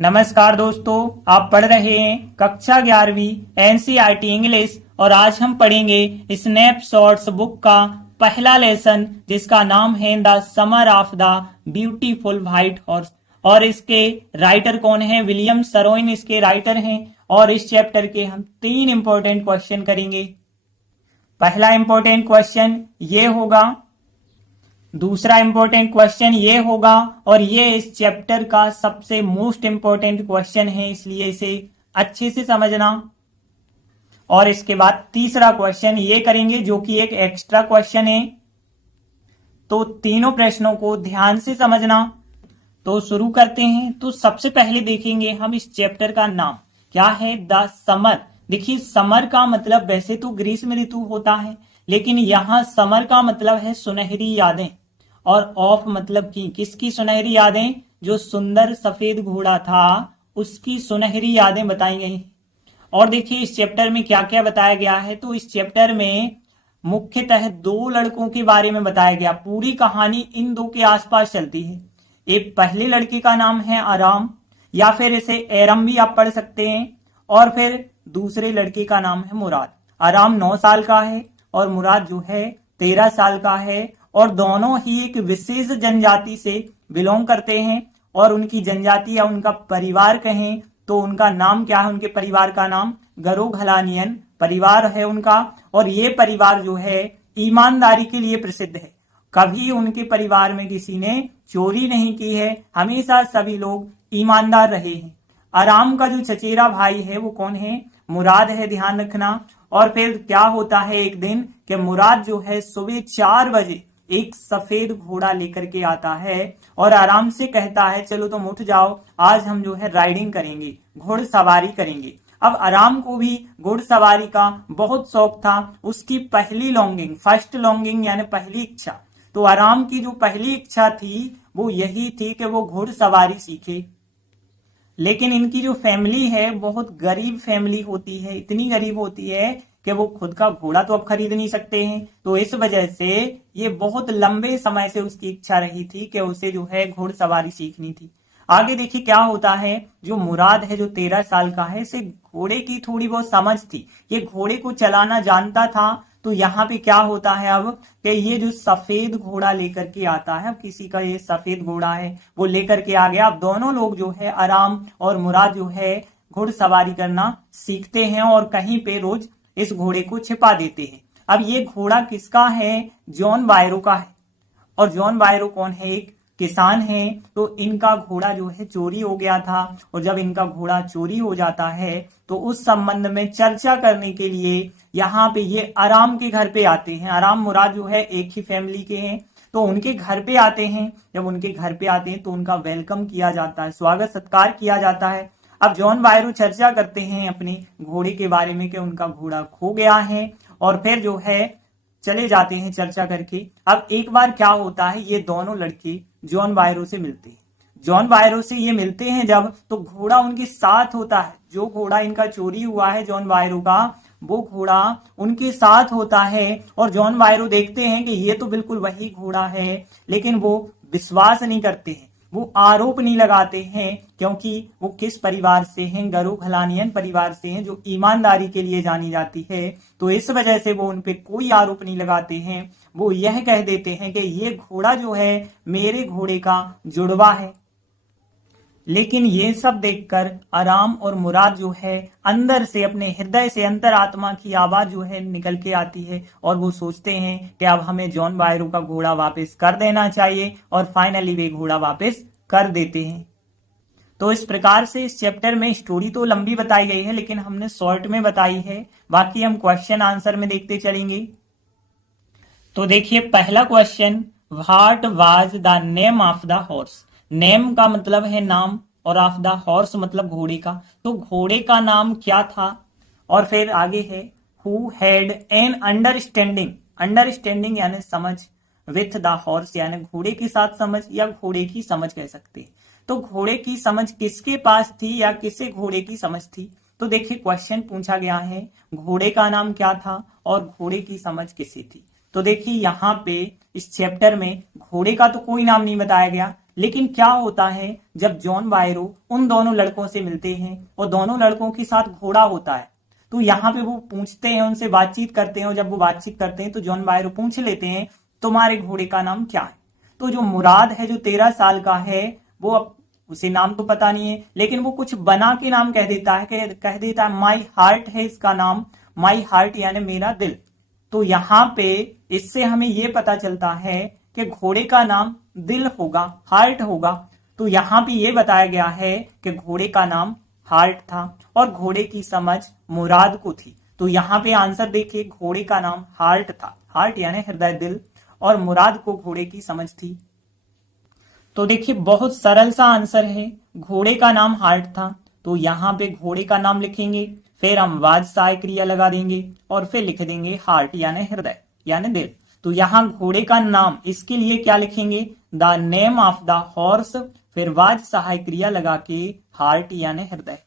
नमस्कार दोस्तों, आप पढ़ रहे हैं कक्षा 11वीं एनसीईआरटी इंग्लिश और आज हम पढ़ेंगे स्नैपशॉट्स बुक का पहला लेसन जिसका नाम है the summer of the beautiful white horse. और इसके राइटर कौन है? विलियम सरोइन इसके राइटर हैं। और इस चैप्टर के हम 3 इंपॉर्टेंट क्वेश्चन करेंगे। पहला इंपॉर्टेंट क्वेश्चन ये होगा, दूसरा इंपॉर्टेंट क्वेश्चन ये होगा और ये इस चैप्टर का सबसे मोस्ट इंपॉर्टेंट क्वेश्चन है, इसलिए इसे अच्छे से समझना। और इसके बाद तीसरा क्वेश्चन ये करेंगे जो कि एक एक्स्ट्रा क्वेश्चन है। तो तीनों प्रश्नों को ध्यान से समझना। तो शुरू करते हैं। तो सबसे पहले देखेंगे हम इस चैप्टर का नाम क्या है, द समर। देखिए, समर का मतलब वैसे तो ग्रीष्म ऋतु होता है, लेकिन यहां समर का मतलब है सुनहरी यादें। और ऑफ मतलब की किसकी सुनहरी यादें? जो सुंदर सफेद घोड़ा था उसकी सुनहरी यादें बताई गई। और देखिए इस चैप्टर में क्या क्या बताया गया है। तो इस चैप्टर में मुख्यतः 2 लड़कों के बारे में बताया गया। पूरी कहानी इन 2 के आसपास चलती है। एक पहले लड़के का नाम है आराम, या फिर इसे एरम भी आप पढ़ सकते हैं। और फिर दूसरे लड़के का नाम है मुराद। आराम 9 साल का है और मुराद जो है 13 साल का है। और दोनों ही एक विशेष जनजाति से बिलोंग करते हैं। और उनकी जनजाति या उनका परिवार कहें तो उनका नाम क्या है? उनके परिवार का नाम गरोघलानियन परिवार है उनका। और ये परिवार जो है ईमानदारी के लिए प्रसिद्ध है। कभी उनके परिवार में किसी ने चोरी नहीं की है, हमेशा सभी लोग ईमानदार रहे हैं। आराम का जो चचेरा भाई है वो कौन है? मुराद है, ध्यान रखना। और फिर क्या होता है एक दिन कि मुराद जो है सुबह 4 बजे एक सफेद घोड़ा लेकर के आता है और आराम से कहता है चलो तुम उठ जाओ, आज हम जो है राइडिंग करेंगे, घुड़सवारी करेंगे। अब आराम को भी घुड़सवारी का बहुत शौक था। उसकी पहली लॉन्गिंग, फर्स्ट लॉन्गिंग यानी पहली इच्छा, तो आराम की जो पहली इच्छा थी वो यही थी कि वो घुड़सवारी सीखे। लेकिन इनकी जो फैमिली है बहुत गरीब फैमिली होती है, इतनी गरीब होती है कि वो खुद का घोड़ा तो अब खरीद नहीं सकते हैं। तो इस वजह से ये बहुत लंबे समय से उसकी इच्छा रही थी कि उसे जो है घुड़सवारी सीखनी थी। आगे देखिए क्या होता है। जो मुराद है जो 13 साल का है, इसे घोड़े की थोड़ी बहुत समझ थी, ये घोड़े को चलाना जानता था। तो यहाँ पे क्या होता है अब कि ये जो सफेद घोड़ा लेकर के आता है, अब किसी का ये सफेद घोड़ा है वो लेकर के आ गया। अब दोनों लोग जो है आराम और मुराद जो है घुड़सवारी करना सीखते हैं और कहीं पे रोज इस घोड़े को छिपा देते हैं। अब ये घोड़ा किसका है? जॉन बायरो का है। और जॉन बायरो कौन है? एक किसान है। तो इनका घोड़ा जो है चोरी हो गया था। और जब इनका घोड़ा चोरी हो जाता है तो उस संबंध में चर्चा करने के लिए यहाँ पे ये आराम के घर पे आते हैं। आराम मुराद जो है एक ही फैमिली के हैं, तो उनके घर पे आते हैं। जब उनके घर पे आते हैं तो उनका वेलकम किया जाता है, स्वागत सत्कार किया जाता है। अब जॉन बायरो चर्चा करते हैं अपने घोड़े के बारे में कि उनका घोड़ा खो गया है। और फिर जो है चले जाते हैं चर्चा करके। अब एक बार क्या होता है, ये दोनों लड़के जॉन बायरो से मिलते हैं। जॉन बायरो से ये मिलते हैं जब, तो घोड़ा उनके साथ होता है। जो घोड़ा इनका चोरी हुआ है जॉन बायरो का, वो घोड़ा उनके साथ होता है। और जॉन बायरो देखते हैं कि ये तो बिल्कुल वही घोड़ा है, लेकिन वो विश्वास नहीं करते हैं, वो आरोप नहीं लगाते हैं, क्योंकि वो किस परिवार से हैं? गरोघलानियन परिवार से हैं, जो ईमानदारी के लिए जानी जाती है। तो इस वजह से वो उनपे कोई आरोप नहीं लगाते हैं। वो यह कह देते हैं कि ये घोड़ा जो है मेरे घोड़े का जुड़वा है। लेकिन ये सब देखकर आराम और मुराद जो है अंदर से, अपने हृदय से, अंतरात्मा की आवाज जो है निकल के आती है और वो सोचते हैं कि अब हमें जॉन बायरो का घोड़ा वापस कर देना चाहिए। और फाइनली वे घोड़ा वापस कर देते हैं। तो इस प्रकार से इस चैप्टर में स्टोरी तो लंबी बताई गई है, लेकिन हमने शॉर्ट में बताई है। बाकी हम क्वेश्चन आंसर में देखते चलेंगे। तो देखिए पहला question, what was the name of the horse. Name का मतलब है नाम और ऑफ द हॉर्स मतलब घोड़े का। तो घोड़े का नाम क्या था? और फिर आगे है who had an understanding. Understanding यानी समझ, विथ द हॉर्स यानी घोड़े के साथ समझ या घोड़े की समझ कह सकते हैं। तो घोड़े की समझ किसके पास थी या किसे घोड़े की समझ थी? तो देखिए क्वेश्चन पूछा गया है घोड़े का नाम क्या था और घोड़े की समझ किसे थी। तो देखिए यहाँ पे इस चैप्टर में घोड़े का तो कोई नाम नहीं बताया गया, लेकिन क्या होता है जब जॉन बायरो उन दोनों लड़कों से मिलते हैं और दोनों लड़कों के साथ घोड़ा होता है, तो यहाँ पे वो पूछते हैं, उनसे बातचीत करते हैं, और जब वो बातचीत करते हैं तो जॉन बायरो पूछ लेते हैं तुम्हारे घोड़े का नाम क्या है। तो जो मुराद है जो 13 साल का है, वो अब उसे नाम तो पता नहीं है, लेकिन वो कुछ बना के नाम कह देता है, कह देता है माई हार्ट है इसका नाम, माई हार्ट यानी मेरा दिल। तो यहाँ पे इससे हमें ये पता चलता है कि घोड़े का नाम दिल होगा, हार्ट होगा। तो यहाँ पे ये बताया गया है कि घोड़े का नाम हार्ट था और घोड़े की समझ मुराद को थी। तो यहाँ पे आंसर देखिए, घोड़े का नाम हार्ट था, हार्ट यानी हृदय, दिल, और मुराद को घोड़े की समझ थी। तो देखिए बहुत सरल सा आंसर है, घोड़े का नाम हार्ट था। तो यहाँ पे घोड़े का नाम लिखेंगे, फिर हम वाज सहायक क्रिया लगा देंगे और फिर लिख देंगे हार्ट यानी हृदय यानी दिल। तो यहाँ घोड़े का नाम, इसके लिए क्या लिखेंगे, the name of the horse, फिर वाज सहायक क्रिया लगा के हार्ट यानी हृदय।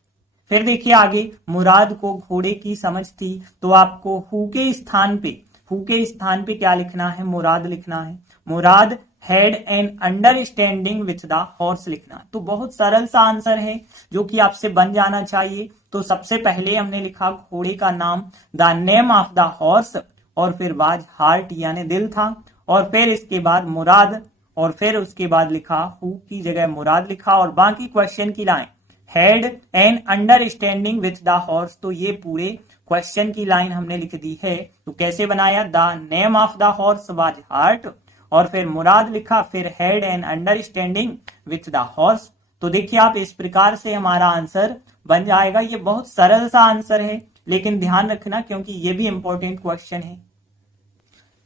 फिर देखिए आगे, मुराद को घोड़े की समझ थी, तो आपको हु के स्थान पे क्या लिखना है, मुराद लिखना है। Murad had an understanding with the horse लिखना। तो बहुत सरल सा आंसर है जो कि आपसे बन जाना चाहिए। तो सबसे पहले हमने लिखा घोड़े का नाम the name of the horse, और फिर वाज हार्ट यानी दिल था, और फिर इसके बाद मुराद, और फिर उसके बाद लिखा हु की जगह मुराद लिखा, और बाकी क्वेश्चन की line had an understanding with the horse. तो ये पूरे क्वेश्चन की लाइन हमने लिख दी है। तो कैसे बनाया, the name of the horse was heart, और फिर मुराद लिखा, फिर had an understanding with the horse. तो देखिए आप इस प्रकार से हमारा आंसर बन जाएगा। ये बहुत सरल सा आंसर है, लेकिन ध्यान रखना क्योंकि ये भी इंपॉर्टेंट क्वेश्चन है।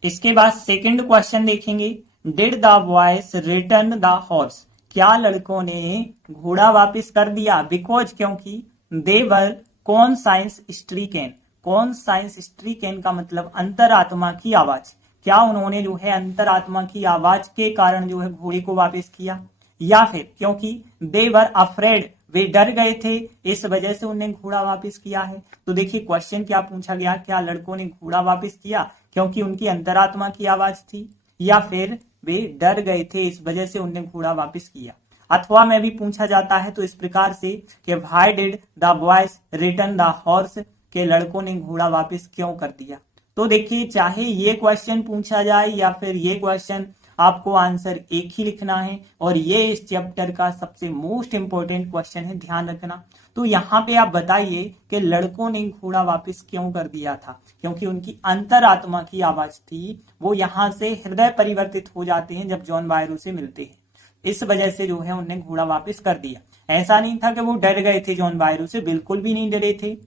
इसके बाद सेकंड क्वेश्चन देखेंगे, did the boys return the horse, क्या लड़कों ने घोड़ा वापस कर दिया, बिकॉज क्योंकि दे वर कॉन्साइंस स्ट्रीकेन। कॉन्साइंस स्ट्रीकेन का मतलब अंतरात्मा की आवाज, क्या उन्होंने जो है अंतरात्मा की आवाज के कारण जो है घोड़े को वापस किया, या फिर क्योंकि दे वर अफ्रेड, वे डर गए थे, इस वजह से उन्हें घोड़ा वापस किया है। तो देखिए क्वेश्चन क्या पूछा गया, क्या लड़कों ने घोड़ा वापस किया क्योंकि उनकी अंतरात्मा की आवाज थी, या फिर वे डर गए थे इस वजह से उन्हें घोड़ा वापस किया। अथवा में भी पूछा जाता है तो इस प्रकार से कि why did the boys return the horse, के लड़कों ने घोड़ा वापस क्यों कर दिया। तो देखिए चाहे ये क्वेश्चन पूछा जाए या फिर ये क्वेश्चन, आपको आंसर एक ही लिखना है, और ये इस चैप्टर का सबसे मोस्ट इंपोर्टेंट क्वेश्चन है, ध्यान रखना। तो यहाँ पे आप बताइए कि लड़कों ने घोड़ा वापस क्यों कर दिया था, क्योंकि उनकी अंतरात्मा की आवाज थी, वो यहाँ से हृदय परिवर्तित हो जाते हैं जब जॉन बायरो से मिलते हैं, इस वजह से जो है उन्हें घोड़ा वापस कर दिया। ऐसा नहीं था कि वो डर गए थे जॉन बायरो से, बिल्कुल भी नहीं डरे थे।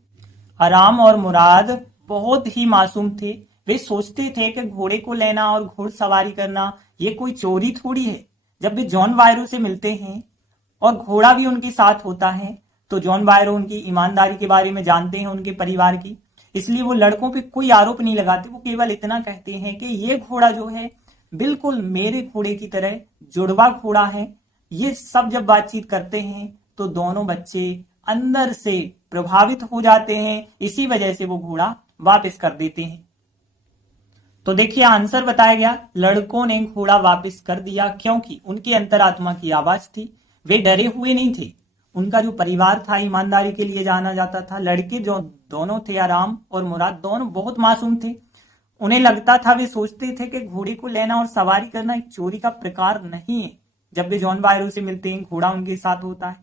आराम और मुराद बहुत ही मासूम थे, वे सोचते थे कि घोड़े को लेना और घुड़सवारी करना ये कोई चोरी थोड़ी है। जब वे जॉन बायरो से मिलते हैं और घोड़ा भी उनके साथ होता है, तो जॉन बायरो उनकी ईमानदारी के बारे में जानते हैं, उनके परिवार की, इसलिए वो लड़कों पे कोई आरोप नहीं लगाते। वो केवल इतना कहते हैं कि ये घोड़ा जो है बिल्कुल मेरे घोड़े की तरह जुड़वा घोड़ा है। ये सब जब बातचीत करते हैं तो दोनों बच्चे अंदर से प्रभावित हो जाते हैं, इसी वजह से वो घोड़ा वापस कर देते हैं। तो देखिए आंसर बताया गया, लड़कों ने घोड़ा वापस कर दिया क्योंकि उनकी अंतरात्मा की आवाज थी, वे डरे हुए नहीं थे। उनका जो परिवार था ईमानदारी के लिए जाना जाता था। लड़के जो दोनों थे, आराम और मुराद, दोनों बहुत मासूम थे। उन्हें लगता था, वे सोचते थे कि घोड़े को लेना और सवारी करना एक चोरी का प्रकार नहीं है। जब वे जॉन बायरो से मिलते हैं, घोड़ा उनके साथ होता है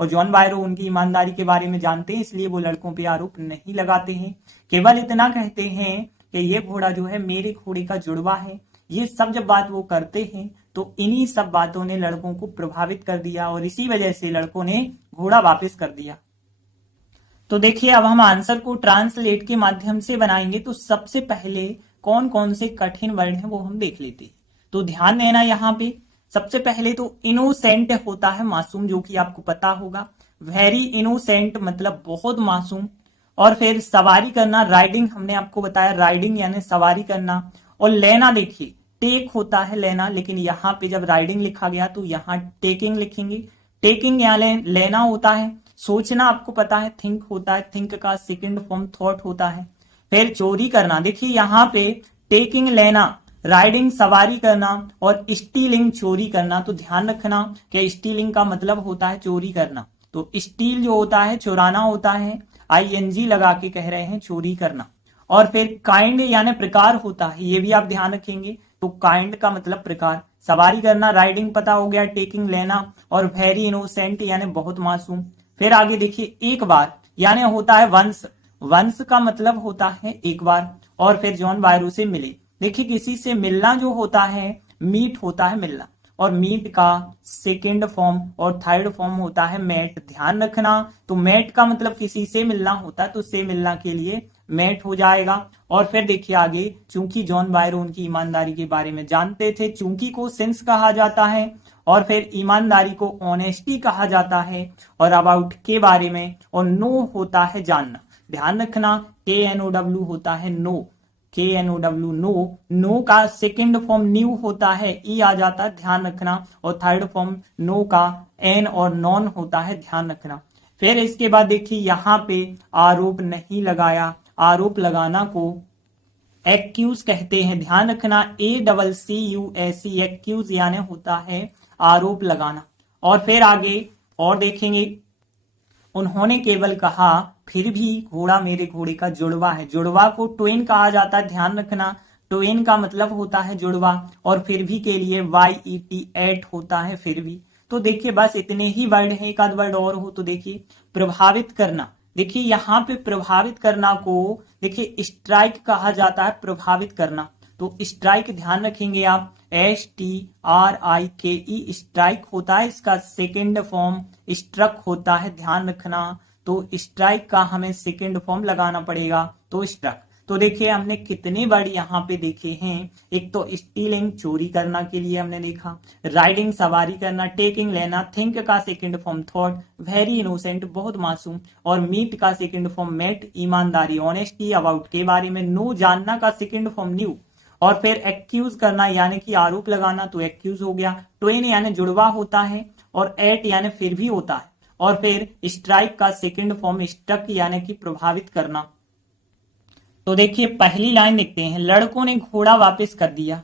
और जॉन बायरो उनकी ईमानदारी के बारे में जानते हैं, इसलिए वो लड़कों पे आरोप नहीं लगाते हैं। केवल इतना कहते हैं कि ये घोड़ा जो है मेरे घोड़े का जुड़वा है। ये सब जब बात वो करते हैं तो इन्हीं सब बातों ने लड़कों को प्रभावित कर दिया और इसी वजह से लड़कों ने घोड़ा वापस कर दिया। तो देखिए अब हम आंसर को ट्रांसलेट के माध्यम से बनाएंगे। तो सबसे पहले कौन कौन से कठिन वर्ड हैं वो हम देख लेते हैं। तो ध्यान देना, यहाँ पे सबसे पहले तो इनोसेंट होता है मासूम, जो कि आपको पता होगा। वेरी इनोसेंट मतलब बहुत मासूम। और फिर सवारी करना, राइडिंग, हमने आपको बताया राइडिंग यानी सवारी करना। और लेना, देखिए टेक होता है लेना, लेकिन यहाँ पे जब राइडिंग लिखा गया तो यहाँ टेकिंग लिखेंगे। टेकिंग यहाँ लेना होता है। सोचना आपको पता है थिंक होता है, थिंक का सेकंड फॉर्म थॉट होता है। फिर चोरी करना, देखिए यहाँ पे टेकिंग लेना, राइडिंग सवारी करना और स्टीलिंग चोरी करना। तो ध्यान रखना कि स्टीलिंग का मतलब होता है चोरी करना, तो स्टील जो होता है चुराना होता है, आईएनजी लगा के कह रहे हैं चोरी करना। और फिर काइंड यानी प्रकार होता है, ये भी आप ध्यान रखेंगे। तो काइंड का मतलब प्रकार, सवारी करना, राइडिंग पता हो गया, टेकिंग लेना, और वेरी इनोसेंट यानी बहुत मासूम। फिर आगे देखिए एक बार यानी होता है वंस, वंस का मतलब होता है एक बार। और फिर जॉन बायरो से मिले, देखिए किसी से मिलना जो होता है मीट होता है मिलना, और मीट का सेकेंड फॉर्म और थर्ड फॉर्म होता है मेट। ध्यान रखना, तो मेट का मतलब किसी से मिलना होता है, तो से मिलना के लिए मेट हो जाएगा। और फिर देखिए आगे, चूंकि जॉन बायरो उनकी ईमानदारी के बारे में जानते थे, चूंकि को सिंस कहा जाता है, और फिर ईमानदारी को ऑनेस्टी कहा जाता है, और अबाउट के बारे में, और नो होता है जानना। ध्यान रखना KNOW होता है नो, KNOW नो, नो का सेकंड फॉर्म न्यू होता है, ई आ जाता है, ध्यान रखना। और थर्ड फॉर्म नो का एन और नॉन होता है, ध्यान रखना। फिर इसके बाद देखिए यहाँ पे आरोप नहीं लगाया, आरोप लगाना को एक्यूज कहते हैं, ध्यान रखना। ACCUS एक्यूज यानी होता है आरोप लगाना। और फिर आगे और देखेंगे, उन्होंने केवल कहा फिर भी घोड़ा मेरे घोड़े का जुड़वा है, जुड़वा को ट्वेन कहा जाता है, ध्यान रखना। ट्वेन का मतलब होता है जुड़वा, और फिर भी के लिए YET एट होता है फिर भी। तो देखिए बस इतने ही वर्ड हैं, एक आध वर्ड और हो तो देखिए प्रभावित करना। देखिए यहाँ पे प्रभावित करना को देखिए स्ट्राइक कहा जाता है, प्रभावित करना। तो स्ट्राइक ध्यान रखेंगे आप, STRIKE स्ट्राइक होता है, इसका सेकेंड फॉर्म स्ट्रक होता है, ध्यान रखना। तो स्ट्राइक का हमें सेकेंड फॉर्म लगाना पड़ेगा, तो स्ट्रक। तो देखिए हमने कितने वर्ड यहाँ पे देखे हैं। एक तो स्टीलिंग चोरी करना के लिए हमने देखा, राइडिंग सवारी करना, टेकिंग लेना, थिंक का second form thought, very innocent बहुत मासूम, और मीट का सेकंड फॉर्म मेट ईमानदारी, ऑनेस्टी, अबाउट के बारे में, नो जानना का सेकंड फॉर्म न्यू, और फिर एक्यूज करना यानी कि आरोप लगाना, तो एक्यूज हो गया। ट्वेन यानी जुड़वा होता है, और एट यानी फिर भी होता है, और फिर स्ट्राइक का सेकंड फॉर्म स्ट्रक यानी कि प्रभावित करना। तो देखिए पहली लाइन देखते हैं, लड़कों ने घोड़ा वापस कर दिया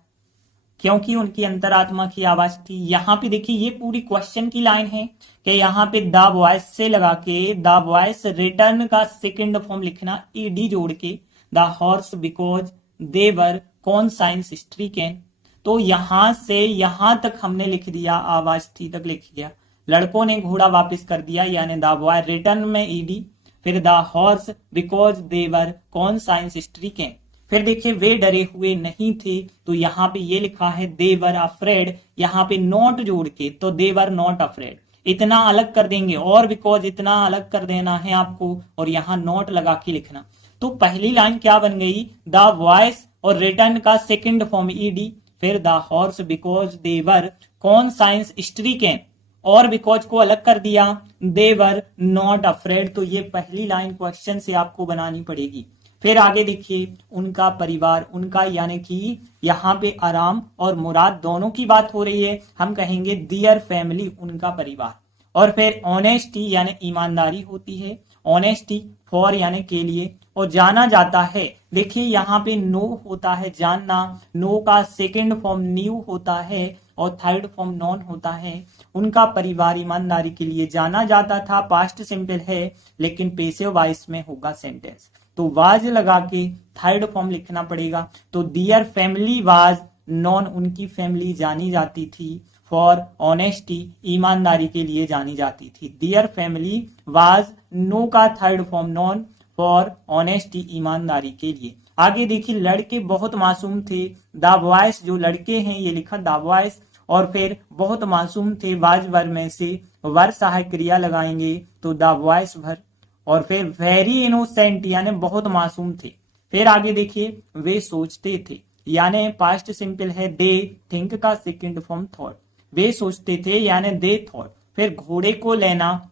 क्योंकि उनकी अंतरात्मा की आवाज थी। यहाँ पे देखिए ये पूरी क्वेश्चन की लाइन है कि यहाँ पे द वॉइस से लगा के द वॉइस रिटर्न का सेकंड फॉर्म लिखना, ईडी जोड़ के, the horse because they were कौन साइंस हिस्ट्री कैन। तो यहां से यहां तक हमने लिख दिया, आवाज थी तक लिख दिया। लड़कों ने घोड़ा वापस कर दिया यानी द बॉय, रिटर्न में ईडी, फिर the horse because they were कौन साइंस हिस्ट्री कैन। फिर देखिए वे डरे हुए नहीं थे, तो यहाँ पे ये लिखा है दे वर अफ्रेड, यहाँ पे नॉट जोड़ के, तो दे वर नॉट अफ्रेड। इतना अलग कर देंगे, और बिकॉज इतना अलग कर देना है आपको, और यहाँ नॉट लगा के लिखना। तो पहली लाइन क्या बन गई, द वॉइस और रिटर्न का सेकंड फॉर्म ईडी, फिर the horse because they were कौन साइंस हिस्ट्री कैन, और बिकॉज को अलग कर दिया, दे वर नॉट अफ्रेड। तो ये पहली लाइन क्वेश्चन से आपको बनानी पड़ेगी। फिर आगे देखिए, उनका परिवार, उनका यानी कि यहाँ पे आराम और मुराद दोनों की बात हो रही है, हम कहेंगे दियर फैमिली, उनका परिवार। और फिर ऑनेस्टी यानी ईमानदारी होती है, ऑनेस्टी फॉर यानी के लिए, और जाना जाता है। देखिए यहाँ पे नो होता है जानना, नो का सेकंड फॉर्म न्यू होता है, और थर्ड फॉर्म नॉन होता है। उनका परिवार ईमानदारी के लिए जाना जाता था, पास्ट सिंपल है, लेकिन पेसिव वॉइस में होगा सेंटेंस, तो वाज लगा के थर्ड फॉर्म लिखना पड़ेगा। तो दियर फैमिली वाज नॉन, उनकी फैमिली जानी जाती थी, फॉर ऑनेस्टी ईमानदारी के लिए जानी जाती थी। दियर फैमिली वाज नो का third form non, for honesty ईमानदारी के लिए। आगे देखिए, लड़के बहुत मासूम थे, द बॉयज जो लड़के हैं ये लिखा द बॉयज, और फिर बहुत मासूम थे, वाज वर में से वर सहायक क्रिया लगाएंगे, तो द बॉयज वर, और फिर वेरी इनोसेंट यानी बहुत मासूम थे। फिर आगे देखिए, वे सोचते थे यानी पास्ट सिंपल है, दे थिंक का सेकंड फॉर्म थॉट, वे सोचते थे यानी दे थॉट। फिर घोड़े को लेना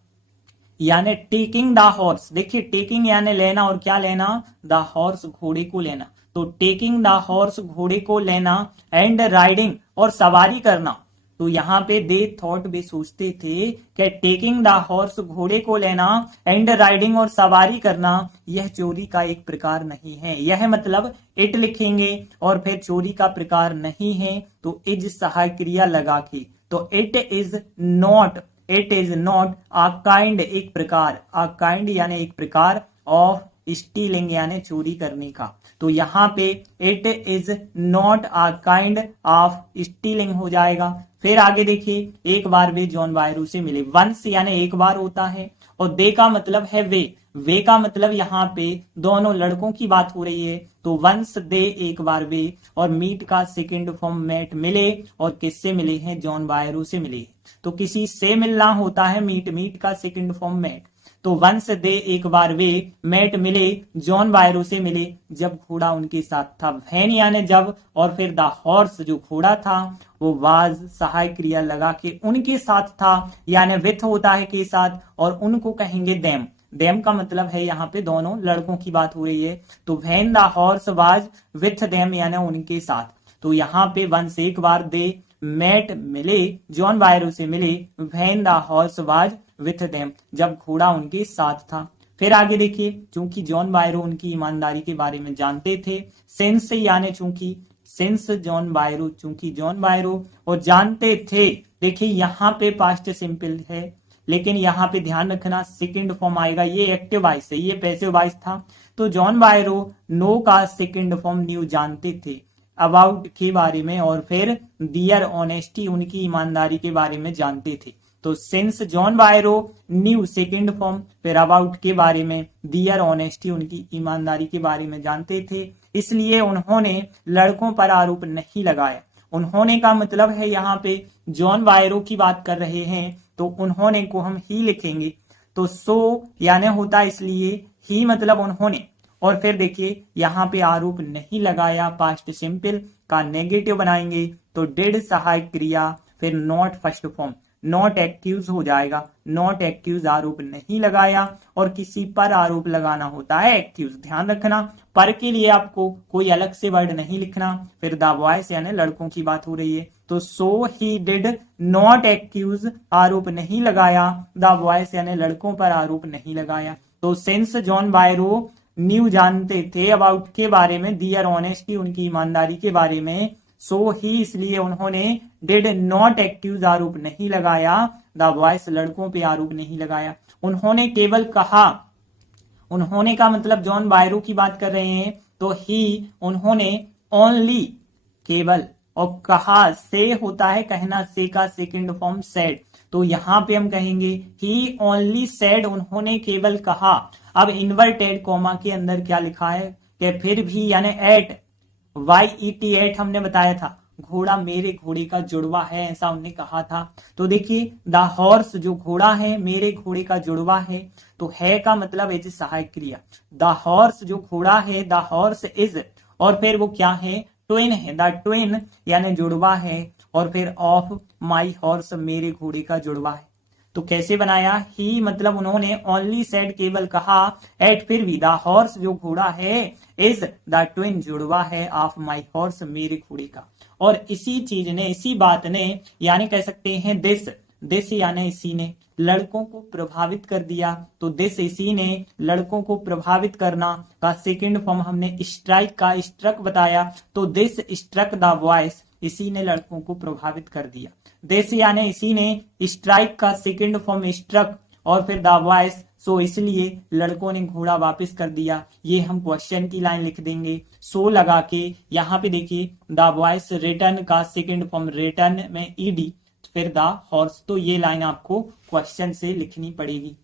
यानी टेकिंग द हॉर्स, देखिए टेकिंग यानी लेना, और क्या लेना, द हॉर्स घोड़े को लेना, तो टेकिंग द हॉर्स घोड़े को लेना, एंड राइडिंग और सवारी करना, तो यहाँ पे दे थॉट वे सोचते थे कि टेकिंग द हॉर्स घोड़े को लेना एंड राइडिंग और सवारी करना यह चोरी का एक प्रकार नहीं है। यह मतलब इट लिखेंगे और फिर चोरी का प्रकार नहीं है तो इज सहायक क्रिया लगा के, तो it is not a kind एक प्रकार, अ काइंड यानी एक प्रकार ऑफ स्टीलिंग यानी चोरी करने का। तो यहाँ पे it is not a kind of stealing हो जाएगा। फिर आगे देखिए, एक बार वे जॉन बायरू से मिले, वंस यानी एक बार होता है और दे का मतलब है वे का मतलब यहाँ पे दोनों लड़कों की बात हो रही है, तो वंस दे एक बार वे, और मीट का सेकंड फॉर्म मेट मिले, और किससे मिले हैं, जॉन बायरू से मिले। तो किसी से मिलना होता है मीट का सेकंड फॉर्म मेट, तो वंस दे एक बार वे मेट मिले, जॉन बायरू से मिले जब घोड़ा उनके साथ था, वैन यानी जब, और फिर द हॉर्स जो घोड़ा था वो वाज सहायक क्रिया लगा के उनके साथ था, यानी विथ होता है के साथ, और उनको कहेंगे देम का मतलब है यहाँ पे दोनों लड़कों की बात हो रही है, तो when the horse was with them यानी उनके साथ। तो यहाँ पे वंस एक बार दे मेट मिले, जॉन बायरू से मिले, when the horse was with them जब घोड़ा उनके साथ था। फिर आगे देखिए, चूंकि जॉन बायरो उनकी ईमानदारी के बारे में जानते थे, सिंस यानी चूंकि, सिंस जॉन बायरो चूंकि जॉन बायरो, और जानते थे। देखिए यहाँ पे पास्ट सिंपल है, लेकिन यहाँ पे ध्यान रखना सेकंड फॉर्म आएगा, ये एक्टिव वॉइस है, ये पैसिव वॉइस था। तो जॉन बायरो नो का सेकंड फॉर्म न्यू जानते थे अबाउट के बारे में, और फिर दियर ऑनेस्टी उनकी ईमानदारी के बारे में जानते थे। तो since John बायरो new second form, फिर अबाउट के बारे में, दियर ऑनेस्टी उनकी ईमानदारी के बारे में जानते थे, इसलिए उन्होंने लड़कों पर आरोप नहीं लगाया। उन्होंने का मतलब है यहाँ पे जॉन बायरो की बात कर रहे हैं, तो उन्होंने को हम ही लिखेंगे, तो सो यानी होता इसलिए, ही मतलब उन्होंने, और फिर देखिए यहाँ पे आरोप नहीं लगाया, पास्ट सिंपल का नेगेटिव बनाएंगे, तो डिड सहायक क्रिया, फिर नॉट फर्स्ट फॉर्म, नॉट एक्यूज हो जाएगा, नॉट एक्यूज आरोप नहीं लगाया, और किसी पर आरोप लगाना होता है एक्यूज, ध्यान रखना, पर के लिए आपको कोई अलग से वर्ड नहीं लिखना। फिर द बॉयज यानी लड़कों की बात हो रही है, तो सो ही डिड नॉट एक्यूज आरोप नहीं लगाया, द बॉयज यानी लड़कों पर आरोप नहीं लगाया। तो सिंस जॉन बायरो न्यू जानते थे अबाउट के बारे में, दियर ऑनेस्टी उनकी ईमानदारी के बारे में, सो ही इसलिए उन्होंने डिड नॉट एक्यूज आरोप नहीं लगाया, द बॉयज लड़कों पे आरोप नहीं लगाया। उन्होंने केवल कहा, उन्होंने का मतलब जॉन बायरो की बात कर रहे हैं, तो ही उन्होंने ओनली केवल, और कहा से होता है कहना, से का सेकंड फॉर्म सेड, तो यहाँ पे हम कहेंगे ही ओनली सेड उन्होंने केवल कहा। अब इन्वर्टेड कॉमा के अंदर क्या लिखा है कि फिर भी यानी एट, YET एट हमने बताया था, घोड़ा मेरे घोड़े का जुड़वा है, ऐसा उन्होंने कहा था। तो देखिए द हॉर्स जो घोड़ा है मेरे घोड़े का जुड़वा है, तो है का मतलब इज सहायक क्रिया, द हॉर्स जो घोड़ा है, द हॉर्स इज, और फिर वो क्या है, ट्विन है, द ट्विन यानी जुड़वा है, और फिर ऑफ माई हॉर्स मेरे घोड़े का जुड़वा है। तो कैसे बनाया, ही मतलब उन्होंने ओनली सेड केवल कहा, एट फिर भी, द हॉर्स जो घोड़ा है, इज द ट्विन जुड़वा है, ऑफ माई हॉर्स मेरे घोड़े का। और इसी चीज ने, इसी बात ने, यानी कह सकते हैं दिस यानी इसी ने लड़कों को प्रभावित कर दिया, तो दिस इसी ने लड़कों को प्रभावित करना का सेकंड फॉर्म हमने स्ट्राइक का स्ट्रक बताया, तो दिस स्ट्रक द बॉयज, इसी ने लड़कों को प्रभावित कर दिया। दिस यानी इसी ने, स्ट्राइक का सेकंड फॉर्म स्ट्रक, और फिर द बॉयज, सो इसलिए लड़कों ने घोड़ा वापस कर दिया। ये हम क्वेश्चन की लाइन लिख देंगे सो लगा के। यहाँ पे देखिए द बॉयज रिटर्न का सेकंड फॉर्म रिटर्न में ईडी, फिर द हॉर्स, तो ये लाइन आपको क्वेश्चन से लिखनी पड़ेगी।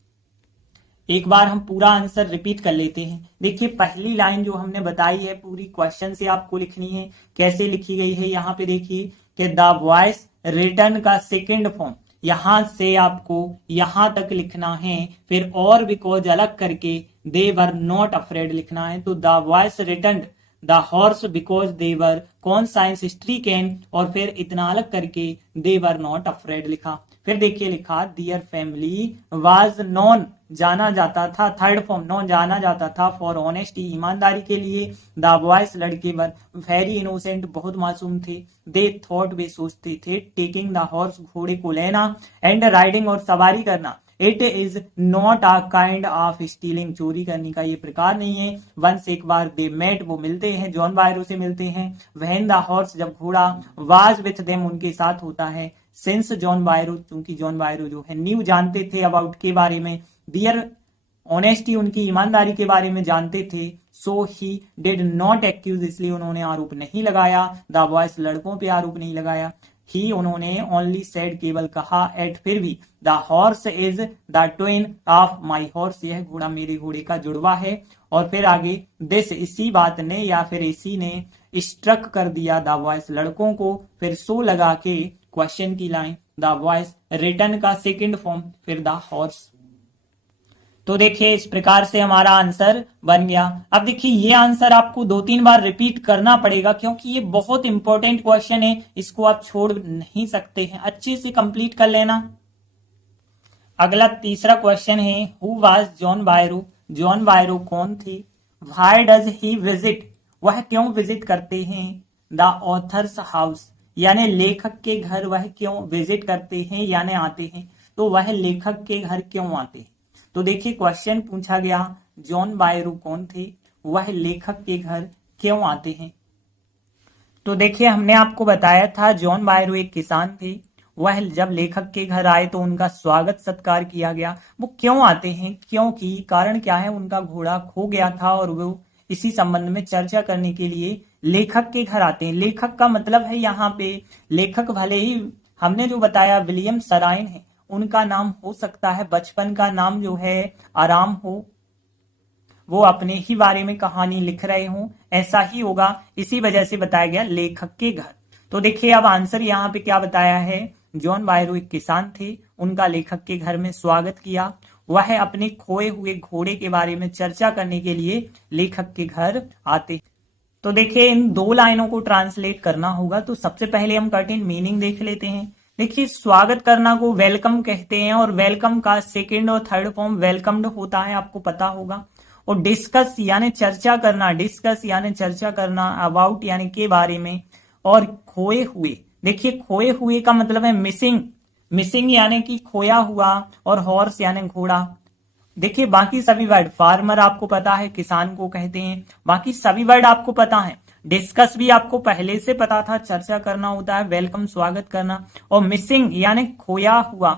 एक बार हम पूरा आंसर रिपीट कर लेते हैं। देखिए पहली लाइन जो हमने बताई है पूरी क्वेश्चन से आपको लिखनी है। कैसे लिखी गई है, यहाँ पे देखिए कि द बॉयज रिटर्न का सेकंड फॉर्म, यहां से आपको यहां तक लिखना है, फिर और बिकॉज अलग करके दे वर नॉट अफ्रेड लिखना है। तो the boys return the horse because they were, कौन साइंस हिस्ट्री कैन, और फिर इतना अलग करके दे वर नॉट अफ्रेड लिखा। फिर देखिए लिखा दियर फैमिली वाज नॉन जाना जाता था, थर्ड फॉर्म नॉन जाना जाता था फॉर ऑनेस्टी ईमानदारी के लिए, द बॉयज लड़के वर वेरी इनोसेंट बहुत मासूम थे, दे थॉट वे सोचते थे, टेकिंग द हॉर्स घोड़े को लेना, एंड राइडिंग और सवारी करना, it is not a kind of stealing चोरी करने का ये प्रकार नहीं है। वंस एक बार दे मेट वो मिलते हैं, जॉन बायरो से मिलते हैं, व्हेन द हॉर्स जब घोड़ा, वाज विथ देम उनके साथ होता है, सिंस जॉन बायरो चूंकि जॉन बायरो जो है न्यू जानते थे अबाउट के बारे में, दियर ऑनेस्टी उनकी ईमानदारी के बारे में जानते थे, सो ही डिड नॉट एक्यूज इसलिए उन्होंने आरोप नहीं लगाया, द बॉयज लड़कों पे आरोप नहीं लगाया, ही उन्होंने ओनली सेड केवल कहा, एट फिर भी, the horse is the twin of my horse यह घोड़ा मेरे घोड़े का जुड़वा है, और फिर आगे दिस इसी बात ने या फिर इसी ने स्ट्रक कर दिया द बॉयज लड़कों को, फिर सो लगा के क्वेश्चन की लाइन, द बॉयज रिटर्न का सेकंड फॉर्म, फिर द हॉर्स। तो देखिए इस प्रकार से हमारा आंसर बन गया। अब देखिए ये आंसर आपको 2-3 बार रिपीट करना पड़ेगा क्योंकि ये बहुत इंपॉर्टेंट क्वेश्चन है, इसको आप छोड़ नहीं सकते हैं, अच्छे से कंप्लीट कर लेना। अगला तीसरा क्वेश्चन है, who was John Byrow, John Byrow कौन थे, व्हाई डज ही विजिट वह क्यों विजिट करते हैं, द ऑथर्स हाउस यानी लेखक के घर वह क्यों विजिट करते हैं यानी आते हैं, तो वह लेखक के घर क्यों आते हैं। तो देखिए क्वेश्चन पूछा गया जॉन बायरो कौन थे, वह लेखक के घर क्यों आते हैं। तो देखिए हमने आपको बताया था जॉन बायरो एक किसान थे, वह जब लेखक के घर आए तो उनका स्वागत सत्कार किया गया। वो क्यों आते हैं, क्योंकि कारण क्या है, उनका घोड़ा खो गया था और वो इसी संबंध में चर्चा करने के लिए लेखक के घर आते हैं। लेखक का मतलब है यहाँ पे लेखक भले ही हमने जो बताया विलियम सराइन है, उनका नाम हो सकता है बचपन का नाम जो है आराम हो, वो अपने ही बारे में कहानी लिख रहे हो, ऐसा ही होगा, इसी वजह से बताया गया लेखक के घर। तो देखिए अब आंसर यहाँ पे क्या बताया है, जॉन बायरो एक किसान थे, उनका लेखक के घर में स्वागत किया, वह अपने खोए हुए घोड़े के बारे में चर्चा करने के लिए लेखक के घर आते। तो देखिए इन 2 लाइनों को ट्रांसलेट करना होगा, तो सबसे पहले हम कठिन मीनिंग देख लेते हैं। देखिए स्वागत करना को वेलकम कहते हैं और वेलकम का सेकंड और थर्ड फॉर्म वेलकम्ड होता है, आपको पता होगा। और डिस्कस यानी चर्चा करना, डिस्कस यानी चर्चा करना, अबाउट यानी के बारे में, और खोए हुए, देखिए खोए हुए का मतलब है मिसिंग, मिसिंग यानी कि खोया हुआ, और हॉर्स यानी घोड़ा। देखिए बाकी सभी वर्ड, फार्मर आपको पता है किसान को कहते हैं, बाकी सभी वर्ड आपको पता है। डिस्कस भी आपको पहले से पता था, चर्चा करना होता है, वेलकम स्वागत करना, और मिसिंग यानी खोया हुआ।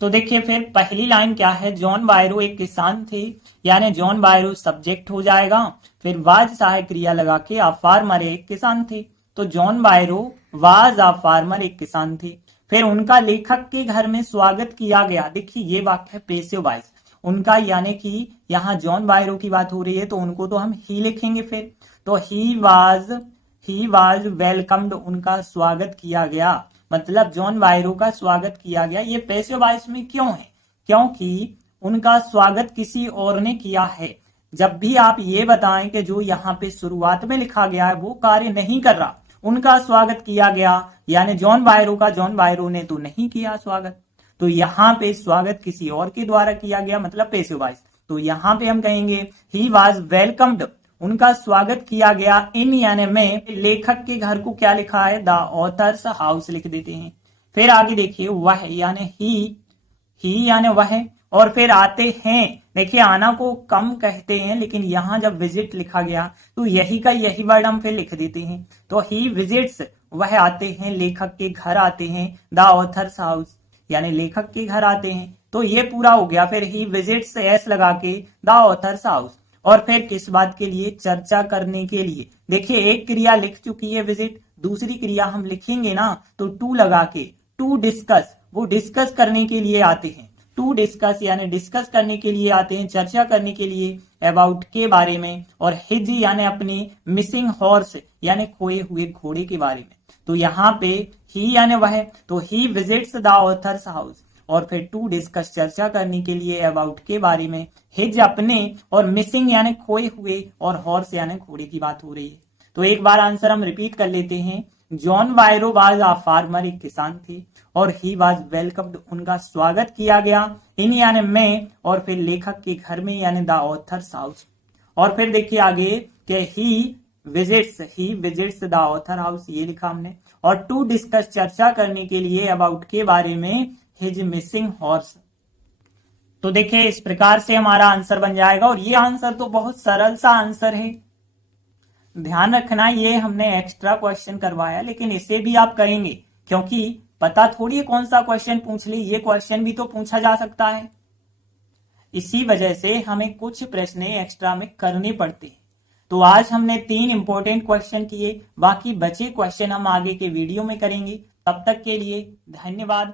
तो देखिए फिर पहली लाइन क्या है, जॉन बायरो एक किसान थे, यानी जॉन बायरो सब्जेक्ट हो जाएगा, फिर वाज सहायक क्रिया लगा के आ फार्मर एक किसान थे, तो John Byro was a farmer एक किसान थे। फिर उनका लेखक के घर में स्वागत किया गया, देखिए ये वाक्य है पैसिव वॉइस, उनका यानी कि यहाँ जॉन बायरो की बात हो रही है तो उनको तो हम ही लिखेंगे, फिर तो ही वाज वेलकम्ड उनका स्वागत किया गया, मतलब जॉन बायरो का स्वागत किया गया। ये पैसिव वॉइस में क्यों है, क्योंकि उनका स्वागत किसी और ने किया है। जब भी आप ये बताएं कि जो यहाँ पे शुरुआत में लिखा गया है वो कार्य नहीं कर रहा, उनका स्वागत किया गया, यानी जॉन बायरो का, जॉन बायरो ने तो नहीं किया स्वागत, तो यहाँ पे स्वागत किसी और के द्वारा किया गया, मतलब पैसिव वॉइस। तो यहाँ पे हम कहेंगे ही वाज वेलकम्ड उनका स्वागत किया गया, इन यानी में लेखक के घर को क्या लिखा है, द ऑथर्स हाउस लिख देते हैं। फिर आगे देखिए वह यानी ही यानी वह, और फिर आते हैं, देखिए आना को कम कहते हैं, लेकिन यहाँ जब विजिट लिखा गया तो यही का यही वर्ड हम फिर लिख देते हैं, तो ही विजिट्स वह आते हैं, लेखक के घर आते हैं, द ऑथर्स हाउस यानी लेखक के घर आते हैं, तो ये पूरा हो गया। फिर ही विजिट्स एस लगा के द ऑथर्स हाउस, और फिर किस बात के लिए, चर्चा करने के लिए। देखिए एक क्रिया लिख चुकी है विजिट, दूसरी क्रिया हम लिखेंगे ना तो टू लगा के, टू डिस्कस, वो डिस्कस करने के लिए आते हैं, टू डिस्कस यानी डिस्कस करने के लिए आते हैं, चर्चा करने के लिए अबाउट के बारे में, और हिज यानी अपने मिसिंग हॉर्स यानी खोए हुए घोड़े के बारे में। तो यहाँ पे ही यानी वह, तो ही विजिट्स द ऑथर्स हाउस, और फिर टू डिस्कस चर्चा करने के लिए अबाउट के बारे में, हिज अपने, और मिसिंग यानी खोए हुए, और हॉर्स यानी घोड़े की बात हो रही है। तो एक बार आंसर हम रिपीट कर लेते हैं, जॉन वायरो वाज आ फार्मर, एक किसान थे, और ही वाज वेलकम्ड, उनका स्वागत किया गया, इन यानी में, और फिर लेखक के घर में यानी द ऑथर्स हाउस। और फिर देखिए आगे कि ही विजिट्स द ऑथर हाउस, ये लिखा हमने। और टू डिस्कस, चर्चा करने के लिए, अबाउट के बारे में, हिज मिसिंग हॉर्स। तो देखिए इस प्रकार से हमारा आंसर बन जाएगा। और ये आंसर तो बहुत सरल सा आंसर है, ध्यान रखना ये हमने एक्स्ट्रा क्वेश्चन करवाया, लेकिन इसे भी आप करेंगे क्योंकि पता थोड़ी है कौन सा क्वेश्चन पूछ ली, ये क्वेश्चन भी तो पूछा जा सकता है। इसी वजह से हमें कुछ प्रश्न एक्स्ट्रा में करने पड़ते हैं। तो आज हमने 3 इंपॉर्टेंट क्वेश्चन किए, बाकी बचे क्वेश्चन हम आगे के वीडियो में करेंगे। तब तक के लिए धन्यवाद।